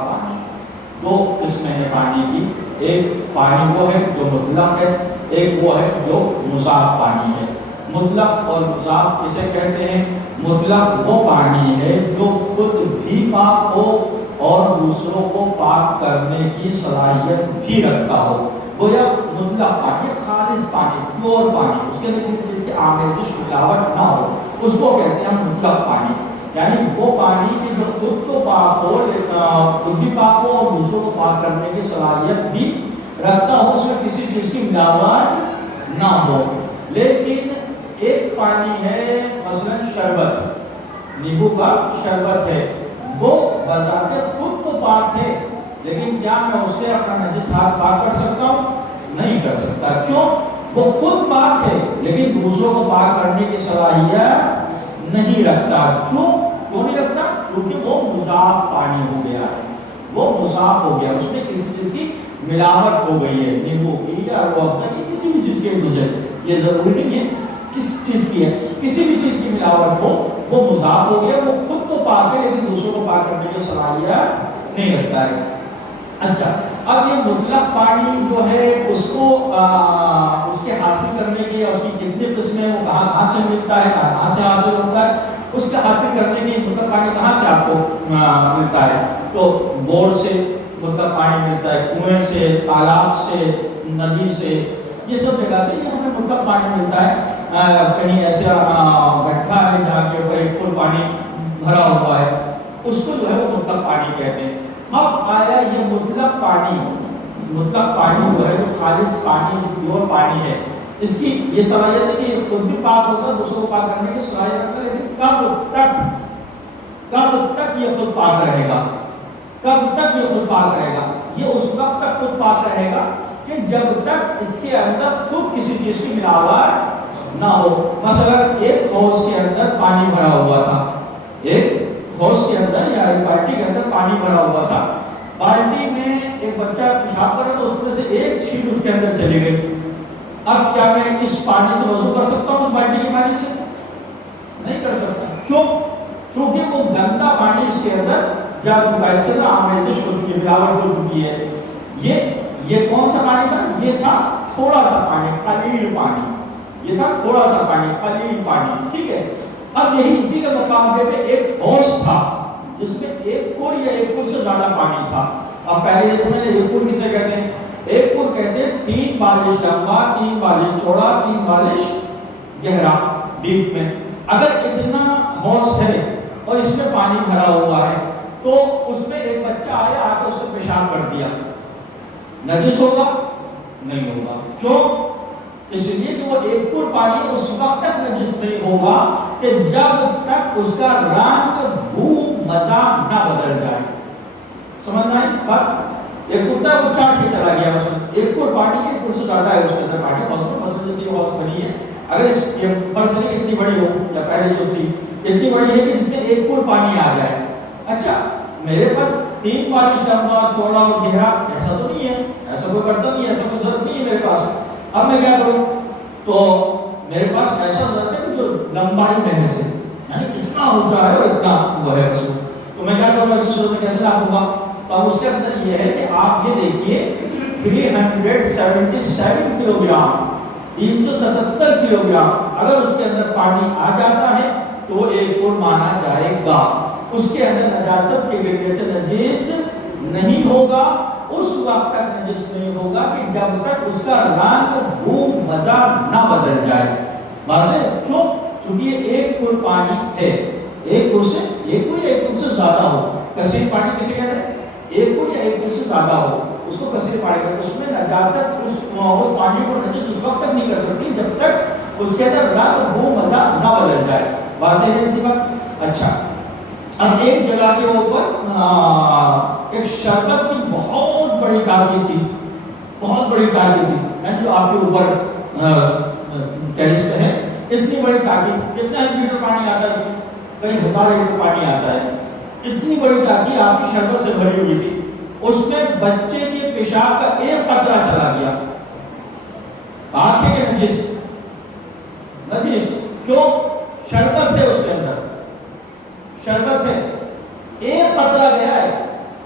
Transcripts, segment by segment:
پانی. دو قسمیں ہیں پانی کی. ایک پانی وہ ہے جو مطلق ہے, ایک وہ ہے جو مضاف پانی ہے. مطلق اور مضاف کسے کہتے ہیں؟ مطلق وہ پانی ہے جو خود بھی پاک ہو اور دوسروں کو پاک کرنے کی صلاحیت بھی رکھتا ہو. گویا مطلق پانی, خالص پانی, پیور پانی, اس کے اندر کسی چیز کی آمیزش ملاوٹ نہ ہو, اس کو کہتے ہیں مطلق پانی. یعنی وہ پانی کی جو خود کو پاک ہو, خود بھی پاک ہو اور دوسروں کو پاک کرنے کی صلاحیت بھی رکھتا ہو, اس میں کسی چیز کی ملاوٹ نہ ہو. لیکن ایک پانی ہے مثلا شربت, نیبو کا شربت ہے, وہ بذات خود تو پاک ہے, لیکن کیا میں اس سے اپنا نجس ہاتھ پاک کر سکتا ہوں؟ نہیں کر سکتا. کیوں؟ وہ خود پاک ہے لیکن دوسروں کو پاک کرنے کی صلاحیت نہیں رکھتا. کیوں نہیں رکھتا؟ کیونکہ وہ مضاف پانی ہو گیا ہے, وہ مضاف ہو گیا, اس میں کسی چیز کی ملاوٹ ہو گئی ہے, نیبو کی یا روح افزا کی, کسی بھی چیز کے گزر, یہ ضروری نہیں ہے کس چیز کی ہے, کسی بھی چیز کی ملاوٹ ہو, وہ مضاف ہو گیا, وہ خود تو پاک ہے لیکن دوسروں کو پاک کرنے کی صلاحیت نہیں رکھتا ہے. اچھا, اب یہ مطلق پانی جو ہے اس کو اس کے حاصل کرنے کی, اس کی کتنی قسمیں, وہ کہاں سے ملتا ہے, کہاں سے حاصل ہوتا ہے, اس کا حاصل کرنے کی مطلق پانی کہاں سے آپ کو ملتا ہے؟ تو بور سے مطلق پانی ملتا ہے, کنویں سے, تالاب سے, ندی سے, یہ سب جگہ سے یہ ہمیں مطلق پانی ملتا ہے. کہیں ایسا گڈھا ہے جہاں کے اوپر ایک فل پانی بھرا ہوا ہے, اس کو جو ہے وہ مطلق پانی کہتے ہیں. اب آیا یہ مطلق پانی جو ہے جو خالص پانی, جو پیور پانی ہے, اس کی یہ صلاحیت ہے کہ خود بھی پاک ہوتا ہے, دوسروں کو پاک کرنے کی صلاحیت رکھتا ہے, لیکن کب تک یہ خود پاک رہے گا؟ کب تک یہ خود پاک رہے گا؟ یہ اس وقت تک خود پاک رہے گا کہ جب تک اس کے اندر خود کسی چیز کی ملاوٹ نہ ہو. مثلا ایک حوض کے اندر پانی بھرا ہوا تھا, ایک حوض کے اندر یا ایک بالٹی کے اندر پانی بھرا ہوا تھا, بالٹی میں ایک بچہ پیشاب کرا تو اس میں سے ایک چھینٹ اس کے اندر چلی گئی. اب کیا میں اس پانی سے وضو کر سکتا ہوں اس بالٹی کے پانی سے؟ نہیں کر سکتا. کیوں؟ کیونکہ وہ گندا پانی اس کے اندر جا چکا ہے, اس کے اندر آمیزش ہو چکی ہے, ملاوٹ ہو چکی ہے. یہ کون سا پانی تھا؟ یہ تھا تھوڑا سا پانی, قلیل پانی, یہ تھا تھوڑا سا پانی, قلیل پانی, ٹھیک ہے. اب یہی اسی کے مقابلے میں ایک حوض تھا جس میں ایک پور یا ایک پور سے زیادہ پانی تھا. اب پہلے یہ سمجھ لیں ایک پور کسے کہتے ہیں؟ ایک پور کہتے ہیں 3 بالش لمبا, 3 بالش چوڑا, 3 بالش گہرا ڈیپ میں. اگر اتنا حوض ہے اور اس میں پانی بھرا ہوا ہے تو اس میں ایک بچہ آیا آ کے اس کو پیشاب کر دیا, نجس ہوگا؟ نہیں ہوگا. کیوں؟ اس لیے کہ وہ ایک پور پانی اس وقت تک نجس نہیں ہوگا کہ جب تک اس کا رنگ, بو, مزہ نہ بدل جائے. سمجھنا ہے بات؟ ایک کتا ہے وہ چاٹ کے چلا گیا, مثلا ایک پور پانی, ایک پور سے زیادہ ہے اس کے اندر پانی, مثلا جیسے یہ حوض بنی ہے, اگر اس فرض کریں اتنی بڑی ہو یا پہلے جو تھی اتنی بڑی ہے کہ اس میں ایک پور پانی آ جائے. اچھا, میرے پاس 3 بالش لمبا, چوڑا اور گہرا ایسا تو نہیں ہے, ایسا کوئی برتن نہیں ہے, ایسا کوئی ضرورت نہیں ہے میرے پاس. اب میں کیا کروں؟ تو میرے پاس ایسا ضرورت ہے کہ جو لمبائی میں سے, یعنی اتنا اونچا ہے اور اتنا وہ ہے اس میں, تو میں کیا کروں؟ ایسی صورت میں کیسے لاگوں گا؟ تو اب اس کے اندر یہ ہے کہ آپ یہ دیکھیے 377 کلو گرام, 377 کلو گرام اگر اس کے اندر پانی آ جاتا ہے تو ایک پور مانا جائے گا. اس کے اندر نجاست کے گرنے سے نجس نہیں ہوگا, اس وقت تک نجس نہیں ہوگا کہ جب تک اس کا رنگ, بو, مزہ نہ بدل جائے. واضح؟ کیوں؟ کیونکہ یہ ایک پور پانی ہے, ایک پور سے زیادہ ہو. کثیر پانی کسے کہتے ہیں؟ ایک پور یا ایک پور سے زیادہ ہو, اس کو کثیر پانی کہتے ہیں. اس میں نجاست اس پانی کو نجس اس وقت تک نہیں کر سکتی جب تک اس کے اندر رنگ, بو, مزہ نہ بدل جائے. واضح ہے یہ بات؟ اچھا, اب ایک جگہ کے اوپر ایک شربت کی بہت بڑی ٹانکی تھی, بہت بڑی ٹانکی تھی, جو آپ کے اوپر ٹیرس پہ ہے, اتنی بڑی ٹانکی. کتنا لیٹر پانی آتا ہے اس میں؟ کئی ہزار لیٹر پانی آتا ہے. اتنی بڑی ٹانکی آپ کی شربت سے بھری ہوئی تھی, اس میں بچے کے پیشاب کا ایک قطرہ چلا گیا. پاک ہے کہ نجس؟ نجس. کیوں؟ شربت ہے اس کے اندر, شربت ہے, ایک قطرہ گیا ہے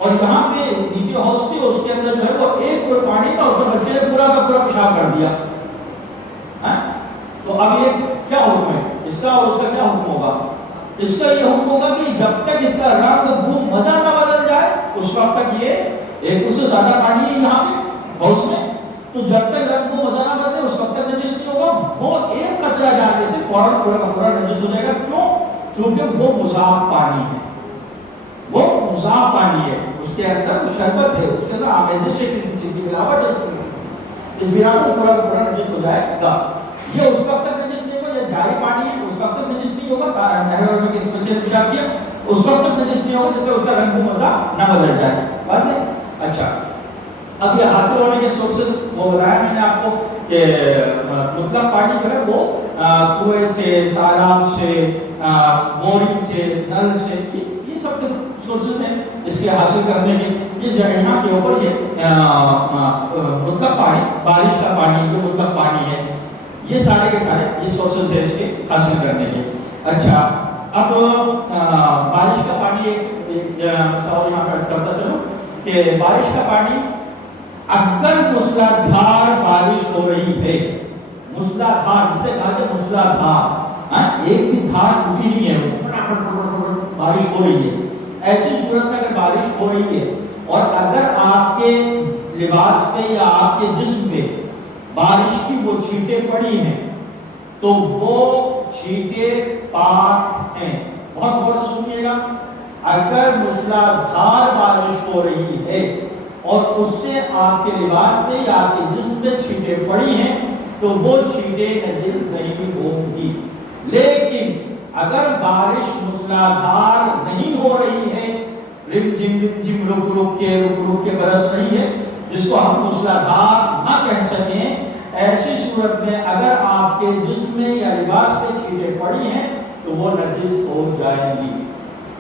اور یہاں پہ نیچے ہاؤس تھی، اس کے اندر جو ہے وہ ایک کوئی پانی تھا، اس میں بچے نے پورا کا پورا پیشاب کر دیا. تو اب یہ کیا حکم ہے اس کا اور اس کا کیا حکم ہوگا؟ اس کا یہ حکم ہوگا کہ جب تک اس کا رنگ بو مزہ نہ بدل جائے اس وقت تک یہ ایک اس سے زیادہ پانی ہے یہاں پہ ہاؤس میں، تو جب تک رنگ بو مزہ نہ بدلے اس وقت تک نجس نہیں ہوگا. وہ ایک قطرہ جانے سے فوراً پورا کا پورا نجس ہو جائے گا. کیوں؟ چونکہ وہ مضاف پانی ہے، وہ مضاف پانی ہے، اس کے اندر شربت ہے، اس کے اندر آمیزش ہے، کسی چیز کی ملاوٹ ہے، اس بنا کو پورا کا پورا نجس ہو جائے گا. یہ اس وقت تک نجس نہیں ہوگا، یہ جاری پانی ہے، اس وقت تک نجس نہیں ہوگا. نہر میں کسی بچے نے پیشاب کیا اس وقت تک نجس نہیں ہوگا جب تک اس کا رنگ مزہ نہ بدل جائے. بس ہے. اچھا، اب یہ حاصل ہونے کے سورسز وہ بتایا میں نے آپ کو کہ مطلق پانی جو ہے وہ کنویں سے، تالاب سے، بورنگ سے، نل سے، یہ سب کے سورسز ہیں اس کے حاصل کرنے کے. یہ جگہ کے اوپر یہ مطلق پانی، بارش کا پانی جو مطلق پانی ہے، یہ سارے کے سارے یہ سورسز ہیں اس کے حاصل کرنے کے. اچھا، اب بارش کا پانی ایک سوال یہاں پر کرتا چلو کہ بارش کا پانی اگر موسلادھار بارش ہو رہی ہے، موسلادھار جسے کہا جائے موسلادھار، ایک بھی دھار ٹوٹی نہیں ہے، بارش ہو رہی ہے، ایسی صورت میں اگر بارش ہو رہی ہے اور اگر آپ کے لباس پہ یا آپ کے جسم پہ بارش کی وہ چھینٹیں پڑی ہیں تو وہ چھینٹیں پاک ہیں. بہت غور سے سنیے گا. اگر موسلادھار بارش ہو رہی ہے اور اس سے آپ کے لباس پہ یا آپ کے جسم پہ چھینٹیں پڑی ہیں تو وہ چھینٹیں نجس نہیں ہوں گی. لیکن اگر بارش موسلادھار نہیں ہو رہی ہے، رم جم رم جم رک رک کے برس رہی ہے، جس کو ہم موسلادھار نہ کہہ سکیں، ایسی صورت میں اگر آپ کے جسم میں یا لباس پہ چھینٹیں پڑی ہیں تو وہ نجس ہو جائیں گی.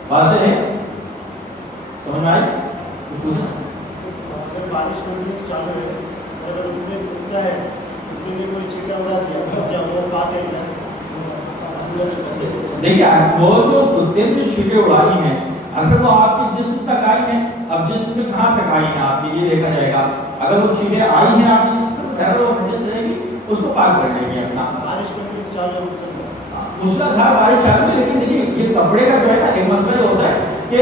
واضح ہے؟ سمجھ آئی؟ بارش ہونے سے چالو ہے اگر اس میں کیا ہے اس میں کوئی چھینٹا ہو رہا کیا وہ بات ہے؟ دیکھیے وہ جو تین جو چھینٹیں اڑائی ہیں اگر وہ آپ کے جسم تک آئی ہیں، اب جسم میں کہاں تک آئی ہیں آپ کے یہ دیکھا جائے گا. اگر وہ چھینٹیں آئی ہیں آپ کے جسم میں وہ نجس رہے گی، اس کو پاک کر لیں گے اپنا. بارش ہونے سے چالو ہو سکتا موسلادھار بارش چالو ہے، لیکن دیکھیے یہ کپڑے کا جو ہے نا ایک مسئلہ یہ ہوتا ہے کہ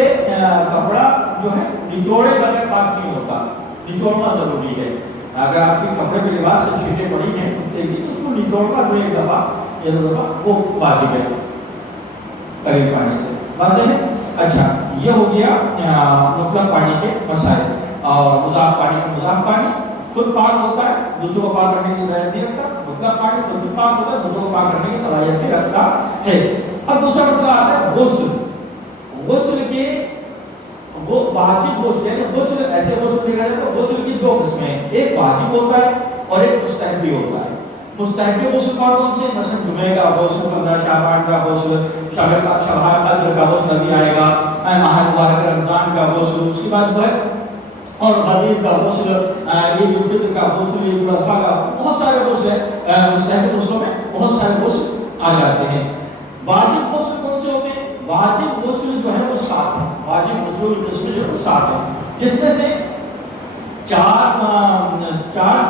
کپڑا جو ہے نچوڑے بغیر پاک نہیں ہوتا، نچوڑنا ضروری ہے. اگر آپ کے کپڑے پہ لباس سے چھینٹیں پڑی ہیں تو اس کو نچوڑنا جو ایک دفعہ وہ واجب ہے قریب پانی سے. واضح ہے؟ اچھا، یہ ہو گیا مطلق پانی کے مسائل. اور مضاف پانی کا مضاف پانی خود پاک ہوتا ہے، دوسروں کو پاک کرنے کی صلاحیت نہیں رکھتا. مطلق پانی خود بھی پاک ہوتا ہے، دوسروں کو پاک کرنے کی صلاحیت نہیں رکھتا ہے. اب دوسرا مسئلہ آتا ہے غسل. غسل کے وہ واجب غسل یعنی غسل ایسے غسل دیکھا جائے تو غسل کی دو قسمیں ہیں، ایک واجب ہوتا ہے اور ایک مستحبی ہوتا ہے. مستحبی غسل کون سے؟ مثلا جمعے کا غسل، 15 شعبان کا غسل، شباب قدر کا غسل ابھی آئے گا، ماہ مبارک رمضان کا غسل، اس کے بعد جو ہے اور غریب کا غسل، عید الفطر کا غسل، عید الاضحیٰ کا، بہت سارے غسل ہیں. مستحب غسلوں میں بہت سارے غسل آ جاتے ہیں. واجب غسل کون سے ہوتے ہیں؟ واجب غسل جو ہے وہ 7 ہیں. واجب غسل کی قسمیں جو ہے 7 ہیں، جس میں سے چار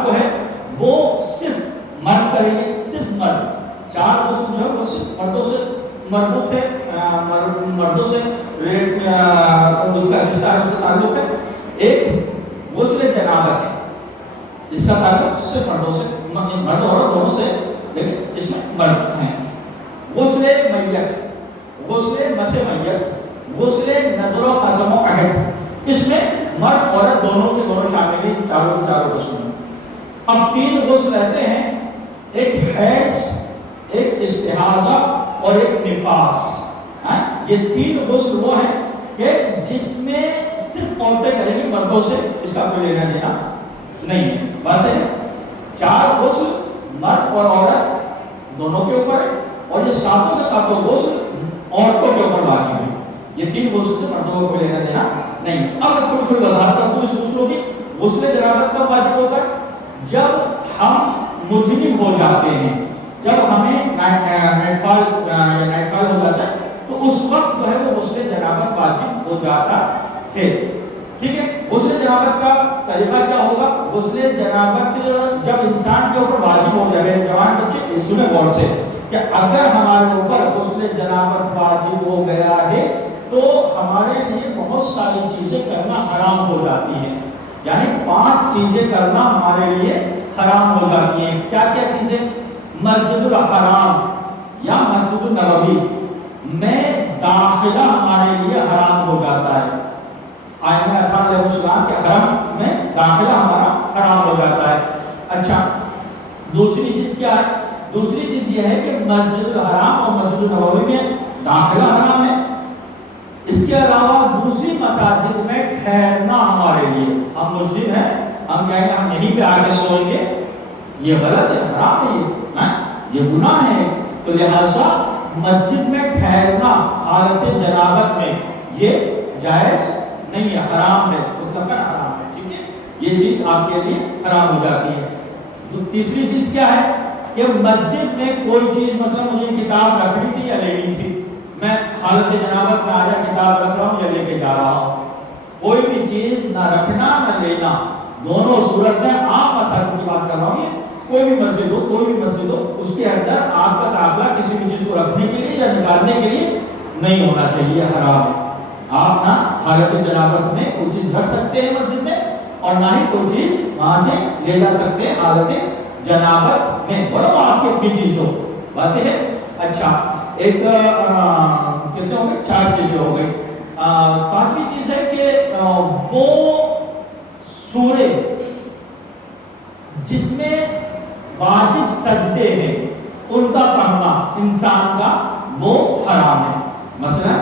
جو ہے وہ صرف مرد کریں گے، صرف مرد. 4 غسل جو ہے وہ صرف مردوں سے مربوط ہے، مردوں سے اس کا رشتہ ہے، اس کا تعلق ہے. ایک غسل جنابت ہے جس کا تعلق صرف مردوں سے، مرد اور دونوں سے، لیکن اس میں مرد ہیں. غسل میت، غسل مس میت، غسل نظر و قسم و عہد، اس میں مرد عورت دونوں کے دونوں شامل ہیں. چاروں غسل ہیں. اب 3 غسل ایسے ہیں، ایک حیض، ایک استحاضہ اور ایک نفاس. یہ 3 غسل وہ ہیں کہ جس میں صرف عورتیں کریں گی، مردوں سے اس کا کوئی لینا دینا نہیں ہے. بس ہے 4 غسل مرد اور عورت دونوں کے اوپر ہے، اور یہ 7 غسل عورتوں کے اوپر واجب ہے. یہ 3 غسل سے مردوں کو کوئی لینا دینا نہیں. اب تھوڑی وضاحت کرتا ہوں اس غسلوں کی. غسل جنابت کب واجب ہوتا ہے؟ جب ہم مجنب ہو جاتے ہیں، جب ہمیں نائٹ فال ہو جاتا ہے تو اس وقت جو ہے وہ غسل جنابت واجب ہو جاتا ہے. ٹھیک ہے. غسل جنابت کا طریقہ کیا ہوگا؟ غسل جنابت جب انسان کے اوپر واجب ہو جائے، جوان بچے سنیں غور سے کہ اگر ہمارے اوپر غسل جنابت واجب ہو گیا ہے تو ہمارے لیے بہت ساری چیزیں کرنا حرام ہو جاتی ہیں. یعنی 5 چیزیں کرنا ہمارے لیے حرام ہو جاتی ہیں. کیا کیا چیزیں؟ مسجد الحرام یا مسجد النبوی میں داخلہ ہمارے لیے حرام ہو جاتا ہے. آئمہ اطہار علیہ السلام کے حرم میں داخلہ ہمارا حرام ہو جاتا ہے. اچھا، دوسری چیز کیا ہے؟ دوسری چیز یہ ہے کہ مسجد الحرام اور مسجد النبوی میں داخلہ حرام ہے. اس کے علاوہ دوسری مساجد میں ٹھہرنا ہمارے لیے، ہم مسلم ہیں، ہم کہیں گے ہم یہیں پہ آگے سوئیں گے، یہ غلط ہے، حرام ہے، یہ گناہ ہے. تو لہذا مسجد میں ٹھہرنا حالت جنابت میں یہ جائز نہیں ہے، حرام ہے، مطلقاً حرام ہے. ٹھیک ہے، یہ چیز آپ کے لیے حرام ہو جاتی ہے. تو تیسری چیز کیا ہے کہ مسجد میں کوئی چیز، مثلا مجھے کتاب رکھنی تھی یا لینی تھی، میں حالت جنابت میں آجا کتاب رکھ رہا ہوں یا لے کے جا رہا ہوں. کوئی بھی چیز نہ رکھنا نہ لینا، دونوں صورت میں عام مسائل کی بات کر رہا ہوں. کوئی بھی مسجد ہو، کوئی بھی مسجد ہو، اس کے اندر آپ کا داخلہ کسی بھی چیز کو رکھنے کے لیے یا نکالنے کے لیے نہیں ہونا چاہیے، حرام. آپ نہ حالت جنابت میں کوئی چیز رکھ سکتے ہیں مسجد میں، اور نہ ہی کوئی چیز وہاں سے لے جا سکتے ہیں حالت جنابت میں، بڑا آپ کی اپنی چیز ہو. واضح ہے؟ اچھا، ایک کہتے ہوں گے 4 چیزیں ہو گئی. 5ویں چیز ہے کہ وہ سورے جس میں واجب سجدے ہیں ان کا پڑھنا انسان کا وہ حرام ہے. مثلا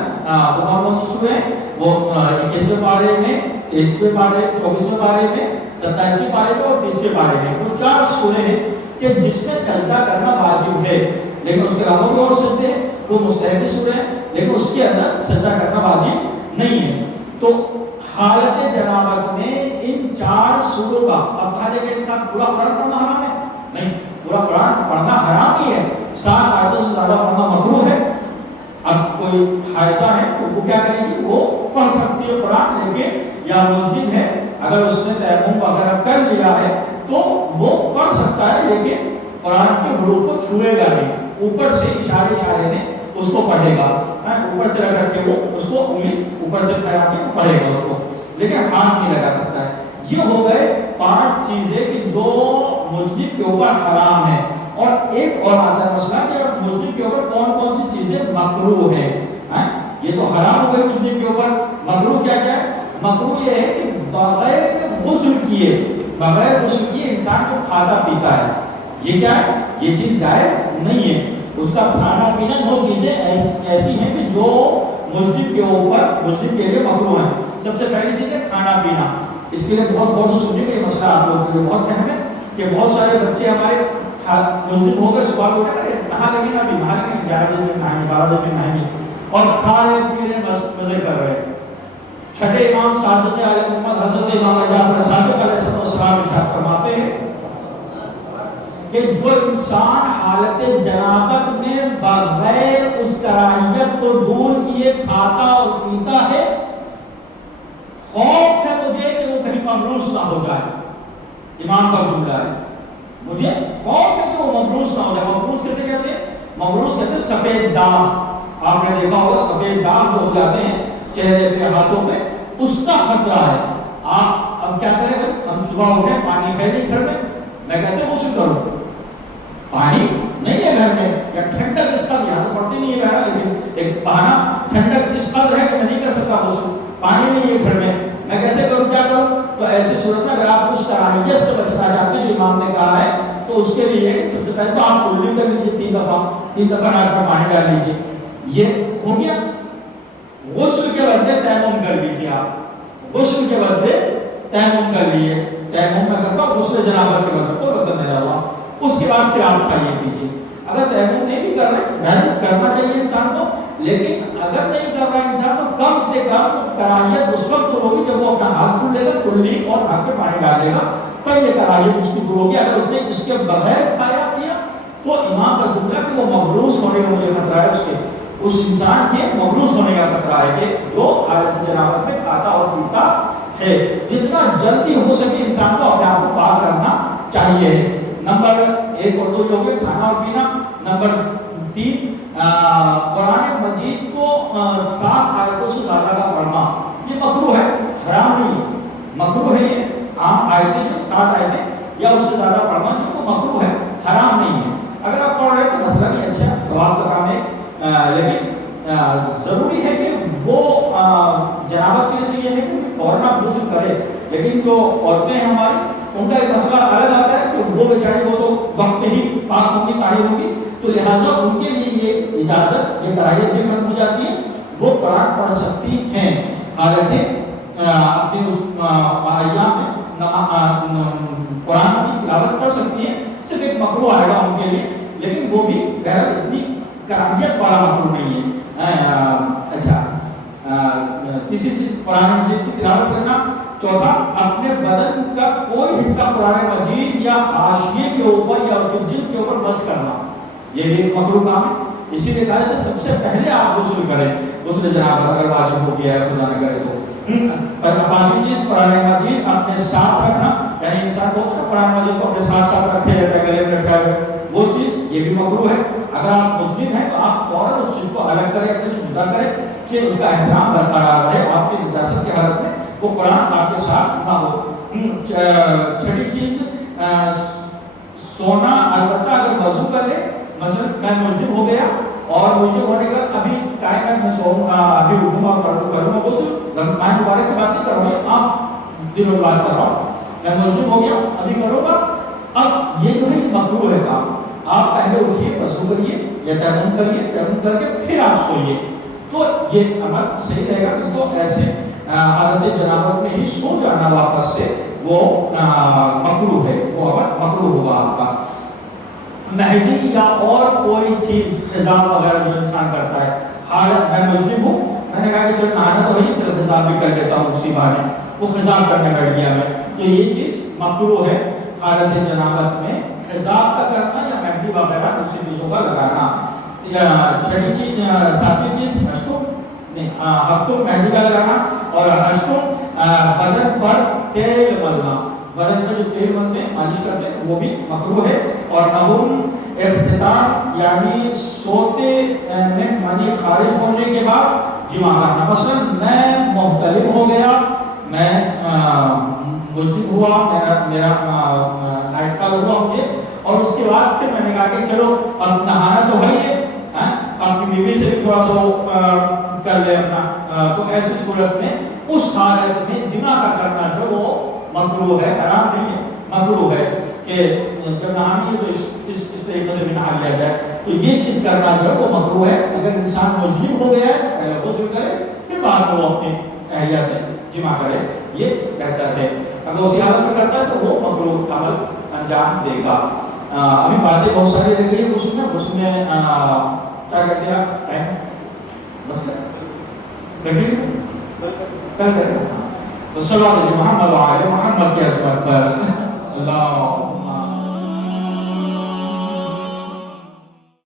وہ سورے وہ 21ویں پارے میں، 23ویں پارے، 24ویں پارے میں، 27ویں پارے میں اور 30ویں پارے میں، وہ 4 سورے ہیں کہ جس میں سجدہ کرنا واجب ہے، لیکن اس کے علاوہ بھی اور سجدے ہیں، وہ مستحب سورے ہیں لیکن اس کے اندر سجدہ کرنا واجب نہیں ہے. تو حالت جنابت میں ان 4 سوروں کا، اب کہا جائے کہ ساتھ پورا قرآن پڑھنا حرام ہے؟ نہیں، پورا قرآن پڑھنا حرام ہی ہے، 7 آیتوں سے زیادہ پڑھنا مکروہ ہے. اب کوئی حائضہ ہے تو وہ کیا کرے گی؟ وہ پڑھ سکتی ہے قرآن، لیکن یا مسلم ہے اگر اس نے تیمم وغیرہ کر لیا ہے تو وہ پڑھ سکتا ہے، لیکن قرآن کے حروف کو چھوئے گا نہیں، اوپر سے اشارے میں اس کو پڑھے گا، اوپر سے رگڑ کے وہ اس کو انگلی اوپر سے پھیلا کے پڑھے گا اس کو، لیکن ہاتھ نہیں لگا سکتا ہے. یہ ہو گئے 5 چیزیں کہ جو مسلم کے اوپر حرام ہے. اور ایک اور آتا ہے مسئلہ کہ مسلم کے اوپر کون سی چیزیں مکروہ ہیں. یہ تو حرام ہو گئے مسلم کے اوپر. مکروہ کیا کیا ہے؟ مکروہ یہ ہے کہ بغیر غسل کیے انسان کو کھاتا پیتا ہے. یہ کیا ہے؟ یہ چیز جائز نہیں ہے. اس کا کھانا پینا 2 چیزیں ایسی ہیں کہ جو مسلم کے اوپر، مسلم کے لیے مکروہ ہیں. سب سے پہلی چیز ہے کھانا پینا. اس کے لیے بہت غور سے سنیے کہ یہ مسئلہ آپ لوگوں کے لیے بہت اہم ہے کہ بہت سارے بچے ہمارے مسلم ہو کر صبح کو نہا لگے نا، ابھی نہا لگے 11 بجے میں نہائیں گے، 12 بجے میں نہائیں گے، اور کھا رہے پی رہے مزے کر رہے ہیں. چھٹے امام سعادت عالم محمد حضرت امام جعفر صادق علیہ السلام ارشاد فرماتے ہیں کہ جو انسان حالت جنابت میں بغیر اس کراہیت کو دور کیے کھاتا اور پیتا ہے، خوف ہے مجھے کہ وہ کہیں مبروس نہ ہو جائے. امام کا جملہ ہے، مجھے خوف ہے کہ وہ مبروس نہ ہو جائے. مبروس کیسے کہتے ہیں؟ مبروس کہتے ہیں سفید داغ. آپ نے دیکھا ہوگا سفید داغ جو ہو جاتے ہیں چہرے پہ، ہاتھوں پہ، اس کا خطرہ ہے. آپ اب کیا کریں گے؟ ہم صبح اٹھے، پانی ہے نہیں گھر میں کیسے غسل کروں؟ پانی نہیں ہے گھر میں، یا ٹھنڈک اس قدر، یہاں تو پڑتی نہیں ہے لیکن ایک بہانا ٹھنڈک اس قدر ہے کہ میں نہیں کر سکتا غسل، پانی نہیں ہے گھر میں کیسے کروں، کیا کروں؟ تو ایسی صورت میں اگر آپ اس کراہیت سے بچنا چاہتے ہیں جو امام نے کہا ہے تو اس کے لیے سب سے پہلے تو آپ کلی کر لیجیے 3 دفعہ ناک میں پانی ڈال لیجیے. یہ ہو گیا. غسل کے بدلے تیمم کر لیجیے. آپ غسل کے بدلے تیمم کر لیجیے. تیمم میں کرتا غسل جنابت کے بدلے کو رکھ دے رہا. اس کے بعد پھر آپ کھائیے پیجیے. اگر تیمم نہیں بھی کر رہے کرنا چاہیے انسان کو، لیکن اگر نہیں کر رہا انسان تو کم سے کم کراہیت اس وقت ہوگی جب وہ اپنا ہاتھ کھول لے گا، کلی اور ہاتھ پہ پانی ڈالے گا، تب یہ کراہیت اس کی دور ہوگی. اگر اس نے اس کے بغیر کھایا پیا تو امام کا جملہ کہ وہ مبروس ہونے کا مجھے خطرہ ہے، اس انسان کے مبروس ہونے کا خطرہ ہے کہ جو حالت جنابت میں کھاتا اور پیتا ہے. جتنا جلدی ہو سکے انسان کو اپنے آپ کو پاک کرنا چاہیے. نمبر 1 اور 2 جو ہے کھانا اور پینا. نمبر 3 قرآن مجید کو 7 آیتوں سے زیادہ کا پڑھنا یہ مکروہ ہے, حرام نہیں ہے, مکروہ ہے. یہ عام آیتیں جو 7 آیتیں یا اس سے زیادہ پڑھنا جو وہ مکروہ ہے, حرام نہیں ہے. اگر آپ پڑھ رہے ہیں تو مسئلہ نہیں, اچھا ثواب کا کام ہے, لیکن ضروری ہے کہ وہ جنابت کے لیے ہے کہ فوراً آپ غسل کرے. لیکن جو عورتیں ہیں ہماری ان کا ایک مسئلہ الگ آتا ہے کہ وہ بیچاری وہ تو وقت ہی پاک ہوں گی, طاہر ہوں گی, تو لہٰذا ان کے لیے یہ اجازت, یہ کراہیت بھی ختم ہو جاتی ہے. وہ قرآن پڑھ سکتی ہیں حالانکہ اپنے اس ایام میں قرآن کی تلاوت کر سکتی ہیں. صرف ایک مکروہ آئے گا ان کے لیے, لیکن وہ بھی غیر اتنی کراہیت والا مکروہ نہیں ہے. اچھا کسی چیز قرآن مجید کی تلاوت کرنا. چوتھا اپنے بدن کا کوئی حصہ قرآن مجید یا حاشیے کے اوپر یا اس کے جلد کے اوپر بس کرنا یہ بھی ایک مکروہ کام ہے. اسی لیے کہا جاتا ہے سب سے پہلے آپ غسل کریں, غسل جنابت اگر واجب ہو گیا ہے خدا نہ کرے تو. پانچویں چیز قرآن مجید اپنے ساتھ رکھنا, یعنی انسان کو قرآن مجید کو اپنے ساتھ ساتھ رکھے رہتا ہے, گلے میں رکھا ہے, وہ چیز یہ بھی مکروہ ہے. اگر آپ مسلم ہیں تو آپ فوراً اس چیز کو الگ کریں, اپنے سے جدا کریں کہ اس کا احترام برقرار رہے. آپ کی نجاست کی حالت میں وہ قرآن آپ کے ساتھ نہ ہو. چھٹی چیز سونا, البتہ اگر وضو کر لے, مثلا میں مسلم ہو گیا اور مسلم ہونے کے بعد ابھی ٹائم ہے میں سوؤں گا, ابھی اٹھوں گا, کروں گا غسل, میں دوبارہ کی بات نہیں کر رہا ہوں, آپ دنوں بات کر رہا ہوں, میں مسلم ہو گیا ابھی کروں گا. اب یہ جو ہے مکروہ ہے کام. آپ پہلے اٹھیے, وضو کریے یا تیمم کریے, تیمم کر کے پھر آپ سوئیے, تو یہ عمل صحیح رہے گا. نہیں تو ایسے حالت جنابت میں ہی سو جانا واپس سے وہ مکروہ ہے, وہ عمل مکروہ ہوگا آپ کا. مہندی یا اور کوئی چیز خضاب وغیرہ جو انسان کرتا ہے, حالت میں مسلم ہوں, میں نے کہا کہ چل نہانا تو وہی, چل خضاب بھی کر لیتا ہوں اسی بہانے, وہ خضاب کرنے بیٹھ گیا میں, تو یہ چیز مکروہ ہے حالت جنابت میں خضاب کا کرنا یا مہندی وغیرہ دوسری چیزوں کا لگانا. چھٹی چیز, ساتویں چیز اشتم نہیں, ہفتوں مہندی کا لگانا, اور اشتم بدن پر تیل ملنا, بدن پر جو تیل ملتے ہیں مالش کرتے ہیں وہ بھی مکروہ ہے. اور نہم اختتام یعنی سوتے میں منی خارج ہونے کے بعد جمع کرنا. مثلا میں محتلم ہو گیا, میں مسلم ہوا, میرا نائٹ کال ہوا مجھے, اور اس کے بعد پھر میں نے کہا کہ چلو اب نہانا تو ہے یہ, اپنی بیوی سے بھی تھوڑا سا کر لے اپنا, تو ایسی صورت میں اس حالت میں جمع کا کرنا جو وہ مکروہ ہے, حرام نہیں ہے, مکروہ ہے کہ جب نہانی ہے تو اس طریقے سے بھی نہا لیا جائے. تو یہ چیز کرنا جو ہے وہ مکروہ ہے. اگر انسان مسلم ہو گیا ہے پہلے غسل کرے پھر بعد میں وہ اپنی اہلیہ سے جمع کرے, یہ بہتر ہے. اگر اسی حالت میں کرتا ہے تو وہ مکروہ عمل انجام دے گا. ابھی باتیں بہت ساری رہ گئی اس میں کیا کہتے ہیں آپ ٹائم بس کل کریں. تو صلی اللہ علیہ محمد وعلی محمد کے عصمت پر اللہ